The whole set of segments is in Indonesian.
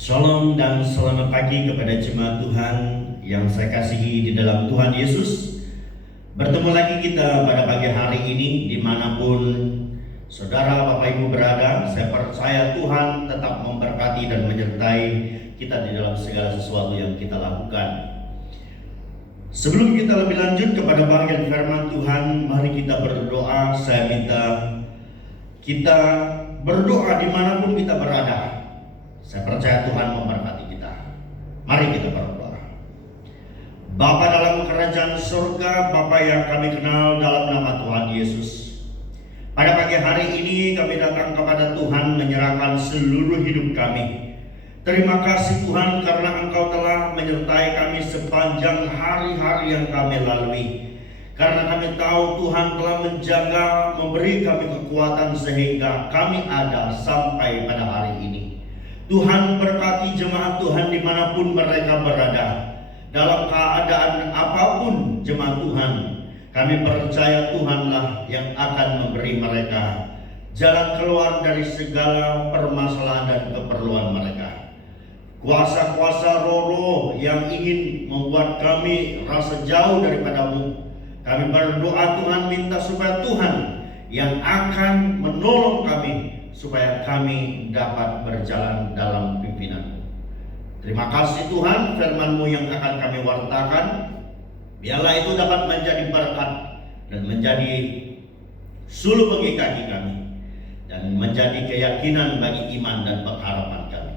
Shalom dan selamat pagi kepada jemaat Tuhan yang saya kasihi di dalam Tuhan Yesus. Bertemu lagi kita pada pagi hari ini dimanapun saudara Bapak Ibu berada. Saya percaya Tuhan tetap memberkati dan menyertai kita di dalam segala sesuatu yang kita lakukan. Sebelum kita lebih lanjut kepada bagian firman Tuhan, mari kita berdoa. Saya minta kita berdoa dimanapun kita berada. Saya percaya Tuhan memberkati kita. Mari kita berdoa. Bapa dalam kerajaan surga, Bapa yang kami kenal dalam nama Tuhan Yesus. Pada pagi hari ini kami datang kepada Tuhan menyerahkan seluruh hidup kami. Terima kasih Tuhan karena Engkau telah menyertai kami sepanjang hari-hari yang kami lalui. Karena kami tahu Tuhan telah menjaga, memberi kami kekuatan sehingga kami ada sampai pada hari ini. Tuhan berkati jemaat Tuhan dimanapun mereka berada. Dalam keadaan apapun jemaat Tuhan, kami percaya Tuhanlah yang akan memberi mereka jalan keluar dari segala permasalahan dan keperluan mereka. Kuasa-kuasa roh-roh yang ingin membuat kami rasa jauh daripada-Mu, kami berdoa Tuhan, minta supaya Tuhan yang akan menolong kami supaya kami dapat berjalan dalam pimpinan-Mu. Terima kasih Tuhan, firman-Mu yang akan kami wartakan, biarlah itu dapat menjadi berkat dan menjadi suluh bagi kaki kami dan menjadi keyakinan bagi iman dan pengharapan kami.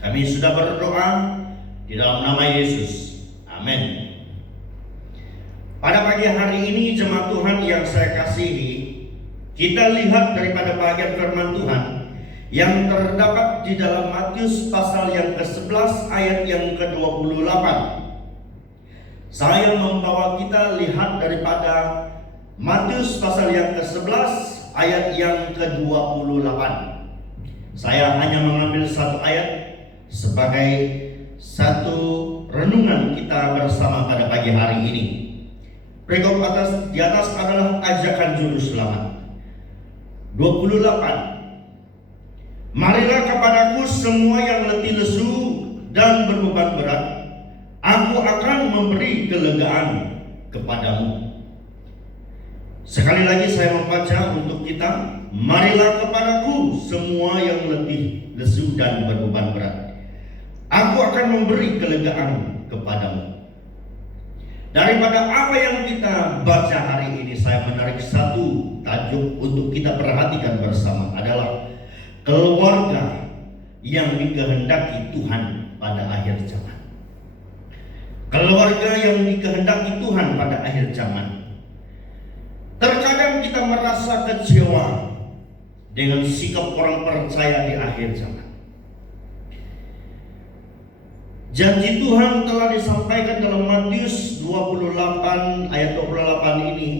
Kami sudah berdoa di dalam nama Yesus. Amin. Pada pagi hari ini jemaat Tuhan yang saya kasihi, kita lihat daripada bagian firman Tuhan yang terdapat di dalam Matius pasal yang ke-11 ayat yang ke-28. Saya membawa kita lihat daripada Matius pasal yang ke-11 ayat yang ke-28. Saya hanya mengambil satu ayat sebagai satu renungan kita bersama pada pagi hari ini. Perikop di atas adalah ajakan juru selamat. 28. Marilah kepadaku semua yang letih lesu dan berbeban berat, aku akan memberi kelegaan kepadamu. Sekali lagi saya membaca untuk kita. Marilah kepadaku semua yang letih lesu dan berbeban berat, aku akan memberi kelegaan kepadamu. Daripada apa yang kita baca hari ini, saya menarik satu tajuk untuk kita perhatikan bersama adalah keluarga yang dikehendaki Tuhan pada akhir zaman. Keluarga yang dikehendaki Tuhan pada akhir zaman. Terkadang kita merasa kecewa dengan sikap orang percaya di akhir zaman. Janji Tuhan telah disampaikan dalam Matius 28 ayat 28 ini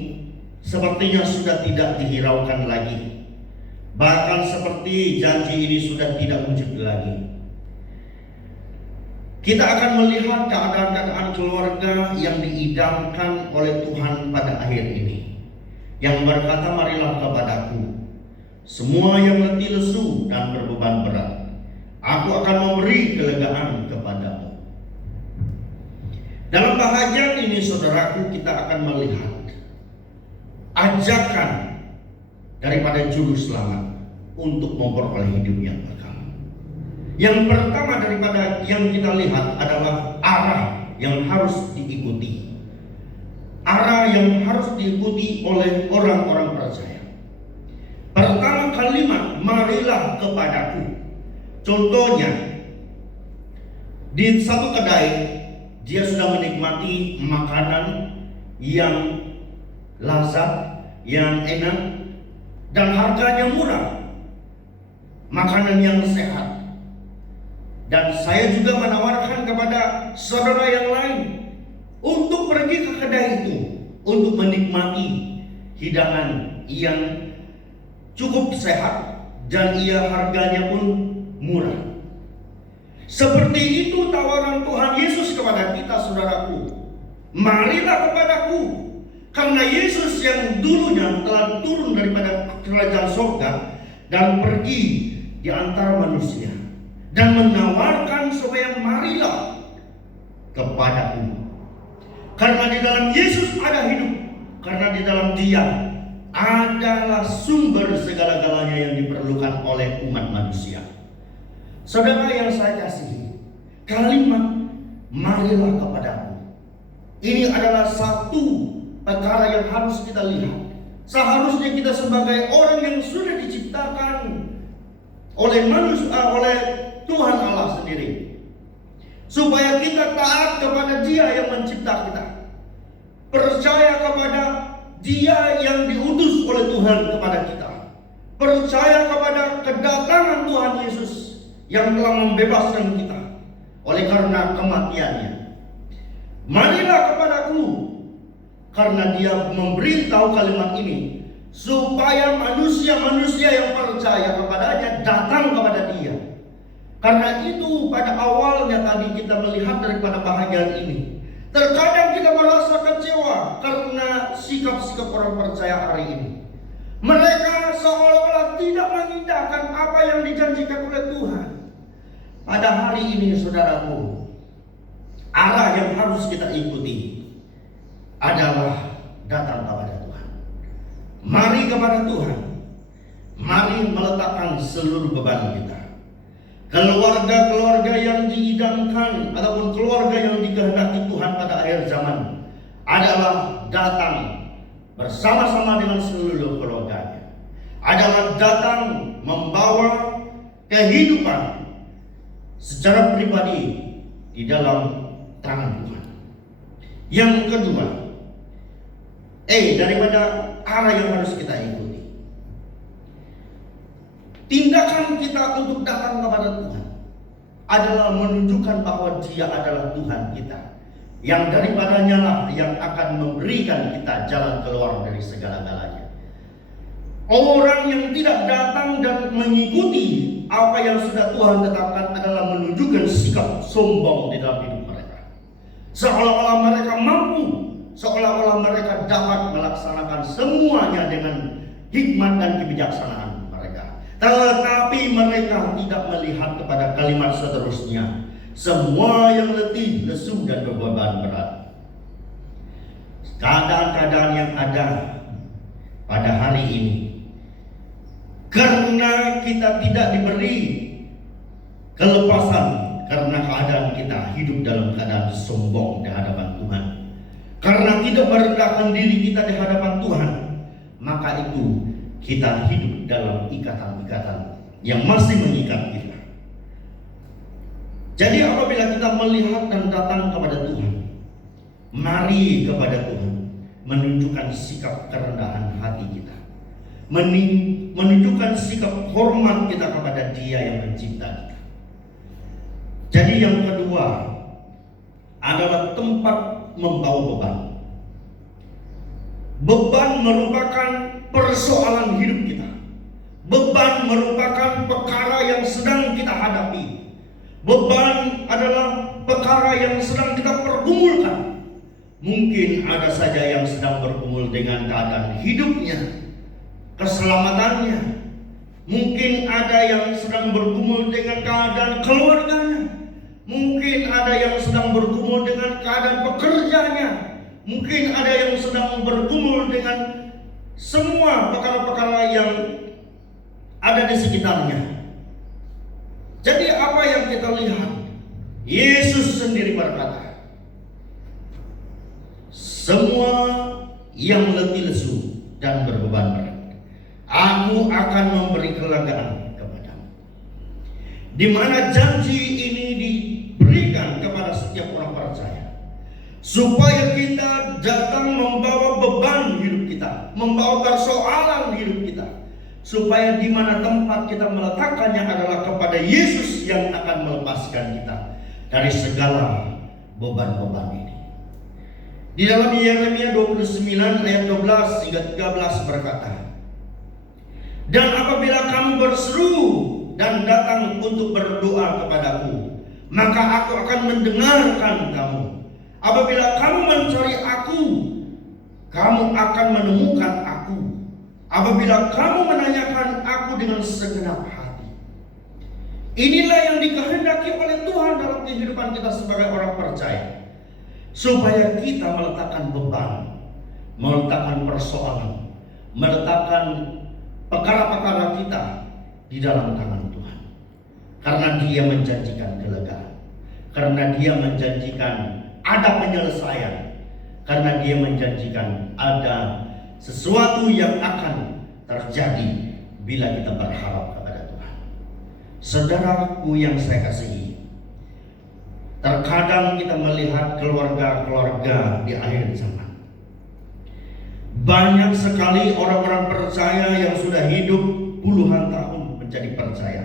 sepertinya sudah tidak dihiraukan lagi. Bahkan seperti janji ini sudah tidak wujud lagi. Kita akan melihat keadaan-keadaan keluarga yang diidamkan oleh Tuhan pada akhir ini, yang berkata, marilah kepadaku semua yang letih lesu dan berbeban berat, aku akan memberi kelegaan kepadamu. Dalam bahagian ini saudaraku, kita akan melihat ajakan daripada juru selamat untuk memperoleh hidup yang kekal. Yang pertama daripada yang kita lihat adalah arah yang harus diikuti. Arah yang harus diikuti oleh orang-orang percaya. Pertama kalimat, marilah kepadaku. Contohnya, di satu kedai dia sudah menikmati makanan yang lazat, yang enak, dan harganya murah. Makanan yang sehat. Dan saya juga menawarkan kepada saudara yang lain untuk pergi ke kedai itu, untuk menikmati hidangan yang cukup sehat dan harganya pun murah. Seperti itu tawaran Tuhan Yesus kepada kita saudaraku. Marilah kepadaku. Karena Yesus yang dulunya telah turun daripada kerajaan surga dan pergi di antara manusia dan menawarkan kepadaku. Karena di dalam Yesus ada hidup, karena di dalam Dia adalah sumber segala-galanya yang diperlukan oleh umat manusia. Saudara yang saya kasihi, kalimat marilah kepadaku, ini adalah satu perkara yang harus kita lihat. Seharusnya kita sebagai orang yang sudah diciptakan oleh manusia, oleh Tuhan Allah sendiri, supaya kita taat kepada Dia yang mencipta kita, percaya kepada Dia yang diutus oleh Tuhan kepada kita, percaya kepada kedatangan Tuhan Yesus yang telah membebaskan kita oleh karena kematiannya. Marilah kepadaku, karena Dia memberitahu kalimat ini supaya manusia-manusia yang percaya kepadanya datang kepada Dia. Karena itu pada awalnya tadi kita melihat daripada bahagian ini, terkadang kita merasa kecewa karena sikap-sikap orang percaya hari ini. Mereka seolah-olah tidak mengindahkan apa yang dijanjikan oleh Tuhan. Pada hari ini saudaraku, arah yang harus kita ikuti adalah datang kepada Tuhan. Mari kepada Tuhan. Mari meletakkan seluruh beban kita. Keluarga-keluarga yang diidamkan ataupun keluarga yang dikehendaki Tuhan pada akhir zaman adalah datang bersama-sama dengan seluruh keluarganya. Adalah datang membawa kehidupan secara pribadi di dalam tangan Tuhan. Yang kedua, daripada arah yang harus kita ikuti, tindakan kita untuk datang kepada Tuhan adalah menunjukkan bahwa Dia adalah Tuhan kita, yang daripadanya lah yang akan memberikan kita jalan keluar dari segala-galanya. Orang yang tidak datang dan mengikuti apa yang sudah Tuhan tetapkan adalah menunjukkan sikap sombong di dalam hidup mereka. Seolah-olah mereka mampu, seolah-olah mereka dapat melaksanakan semuanya dengan hikmat dan kebijaksanaan mereka. Tetapi mereka tidak melihat kepada kalimat seterusnya, semua yang letih, lesu dan berbeban berat. Keadaan-keadaan yang ada pada hari ini, karena kita tidak diberi kelepasan, karena keadaan kita hidup dalam keadaan sombong di hadapan Tuhan, karena tidak merendahkan diri kita di hadapan Tuhan, maka itu kita hidup dalam ikatan-ikatan yang masih mengikat kita. Jadi apabila kita melihat dan datang kepada Tuhan, mari kepada Tuhan menunjukkan sikap kerendahan hati kita, menunjukkan sikap hormat kita kepada Dia yang mencipta kita. Jadi yang kedua adalah tempat membawa beban. Beban merupakan persoalan hidup kita. Beban merupakan perkara yang sedang kita hadapi. Beban adalah perkara yang sedang kita pergumulkan. Mungkin ada saja yang sedang bergumul dengan keadaan hidupnya, keselamatannya. Mungkin ada yang sedang bergumul dengan keadaan keluarganya. Mungkin ada yang sedang bergumul dengan keadaan pekerjaannya. Mungkin ada yang sedang bergumul dengan semua perkara-perkara yang ada di sekitarnya. Jadi apa yang kita lihat? Yesus sendiri berkata, semua yang letih lesu dan berbeban berat, Aku akan memberi kelegaan kepadamu. Di mana janji ini diberikan kepada setiap orang percaya, supaya kita datang membawa beban hidup kita, membawa persoalan hidup kita, supaya di mana tempat kita meletakkannya adalah kepada Yesus yang akan melepaskan kita dari segala beban-beban ini. Di dalam Yeremia 29 ayat 12 hingga 13 berkata, dan apabila kamu berseru dan datang untuk berdoa kepadaku, maka aku akan mendengarkan kamu. Apabila kamu mencari aku, kamu akan menemukan aku. Apabila kamu menanyakan aku dengan segenap hati. Inilah yang dikehendaki oleh Tuhan dalam kehidupan kita sebagai orang percaya. supaya kita meletakkan beban, meletakkan persoalan, meletakkan perkara-perkara kita di dalam tangan Tuhan. Karena Dia menjanjikan kelegaan, karena Dia menjanjikan ada penyelesaian, karena Dia menjanjikan ada sesuatu yang akan terjadi bila kita berharap kepada Tuhan. Saudaraku yang saya kasihi, terkadang kita melihat keluarga-keluarga di akhir zaman. Banyak sekali orang-orang percaya yang sudah hidup puluhan tahun menjadi percaya.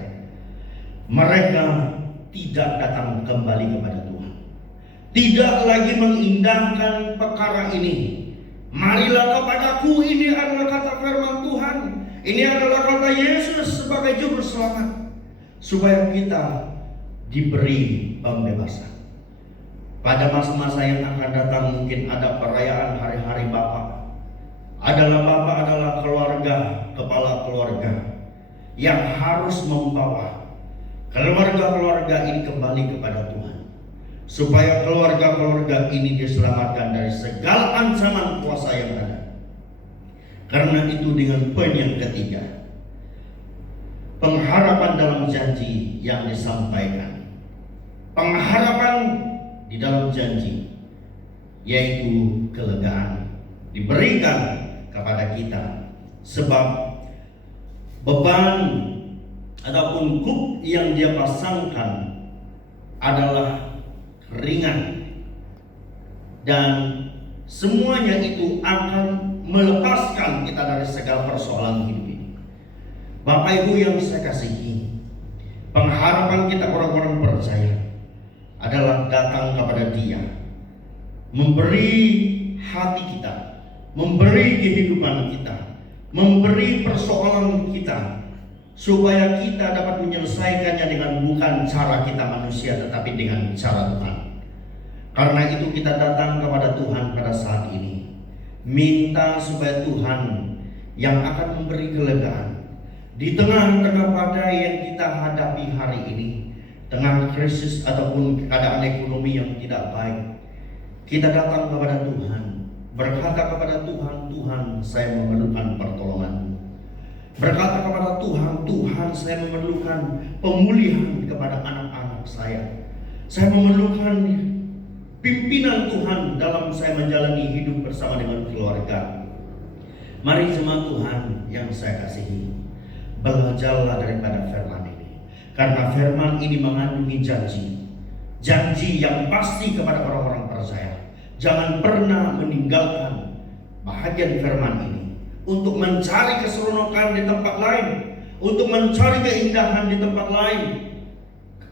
Mereka tidak datang kembali kepada Tuhan. Tidak lagi mengindahkan perkara ini. Marilah kepadaku, ini adalah kata firman Tuhan. Ini adalah kata Yesus sebagai juru selamat. Supaya kita diberi pembebasan. Pada masa-masa yang akan datang mungkin ada perayaan hari-hari Bapa. Bapak adalah keluarga, kepala keluarga yang harus membawa keluarga-keluarga ini kembali kepada Tuhan, supaya keluarga-keluarga ini diselamatkan dari segala ancaman kuasa yang ada. Karena itu dengan poin yang ketiga, pengharapan dalam janji yang disampaikan. Pengharapan di dalam janji yaitu kelegaan diberikan kepada kita, sebab beban ataupun kuk yang Dia pasangkan adalah ringan, dan semuanya itu akan melepaskan kita dari segala persoalan hidup ini. Bapak Ibu yang saya kasihi, pengharapan kita orang-orang percaya adalah datang kepada Dia, memberi hati kita, memberi kehidupan kita, memberi persoalan kita, supaya kita dapat menyelesaikannya dengan bukan cara kita manusia, tetapi dengan cara Tuhan. Karena itu kita datang kepada Tuhan pada saat ini, minta supaya Tuhan yang akan memberi kelegaan di tengah-tengah badai yang kita hadapi hari ini, tengah krisis ataupun keadaan ekonomi yang tidak baik. Kita datang kepada Tuhan, berkata kepada Tuhan, Tuhan, saya memerlukan pertolongan. Berkata kepada Tuhan, Tuhan, saya memerlukan pemulihan kepada anak-anak saya. Saya memerlukan pimpinan Tuhan dalam saya menjalani hidup bersama dengan keluarga. Mari jemaat Tuhan yang saya kasihi, belajarlah daripada firman ini. Karena firman ini mengandungi janji yang pasti kepada orang-orang percaya. Jangan pernah meninggalkan bahagian firman ini untuk mencari keseronokan di tempat lain, untuk mencari keindahan di tempat lain.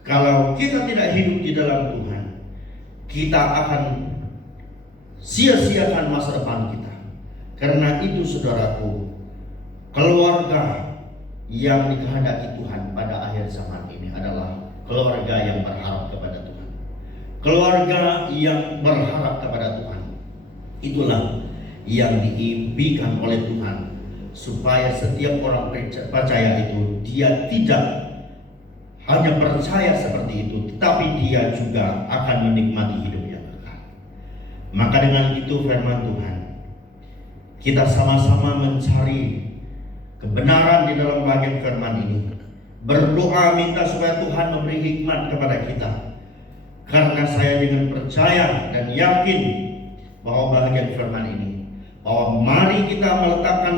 Kalau kita tidak hidup di dalam Tuhan, kita akan sia-siakan masa depan kita. Karena itu saudaraku, keluarga yang dikehendaki Tuhan pada akhir zaman ini adalah keluarga yang berharap kepada Tuhan. Keluarga yang berharap kepada Tuhan, itulah yang diimpikan oleh Tuhan, supaya setiap orang percaya itu dia tidak hanya percaya seperti itu, tetapi dia juga akan menikmati hidup yang kekal. Maka dengan itu firman Tuhan, kita sama-sama mencari kebenaran di dalam bagian firman ini, berdoa minta supaya Tuhan memberi hikmat kepada kita. Karena saya dengan percaya dan yakin bahwa bagian firman ini, bahwa mari kita meletakkan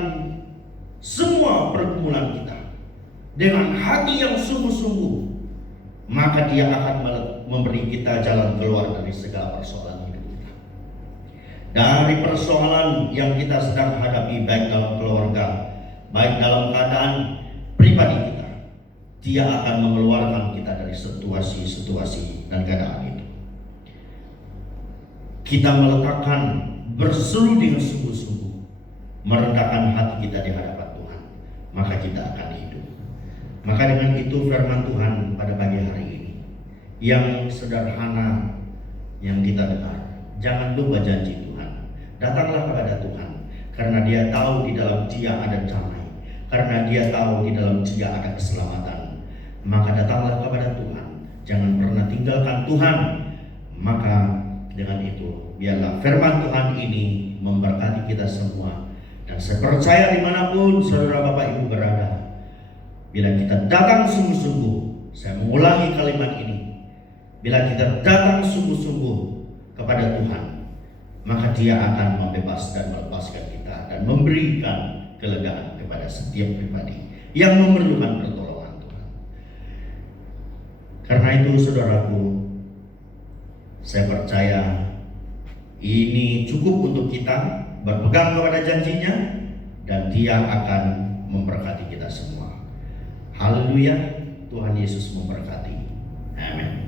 semua pergumulan kita dengan hati yang sungguh-sungguh, maka Dia akan memberi kita jalan keluar dari segala persoalan hidup kita. Dari persoalan yang kita sedang hadapi, baik dalam keluarga, baik dalam keadaan pribadi kita, Dia akan mengeluarkan kita dari situasi-situasi dan keadaan itu. Kita meletakkan, berseru dengan sungguh-sungguh, merendahkan hati kita di hadapan Tuhan, maka kita akan hidup. Maka dengan itu firman Tuhan pada pagi hari ini yang sederhana yang kita dengar, jangan lupa janji Tuhan. Datanglah kepada Tuhan, karena Dia tahu di dalam Dia ada damai, karena Dia tahu di dalam Dia ada keselamatan. Maka datanglah kepada Tuhan, jangan pernah tinggalkan Tuhan. Maka Dengan itu, biarlah firman Tuhan ini memberkati kita semua. Dan saya percaya dimanapun saudara Bapak Ibu berada, bila kita datang sungguh-sungguh, saya mengulangi kalimat ini, bila kita datang sungguh-sungguh kepada Tuhan, maka Dia akan membebas dan melepaskan kita dan memberikan kelegaan kepada setiap pribadi yang memerlukan pertolongan Tuhan. Karena itu saudaraku, saya percaya ini cukup untuk kita berpegang kepada janjinya, dan Dia akan memberkati kita semua. Haleluya, Tuhan Yesus memberkati. Amin.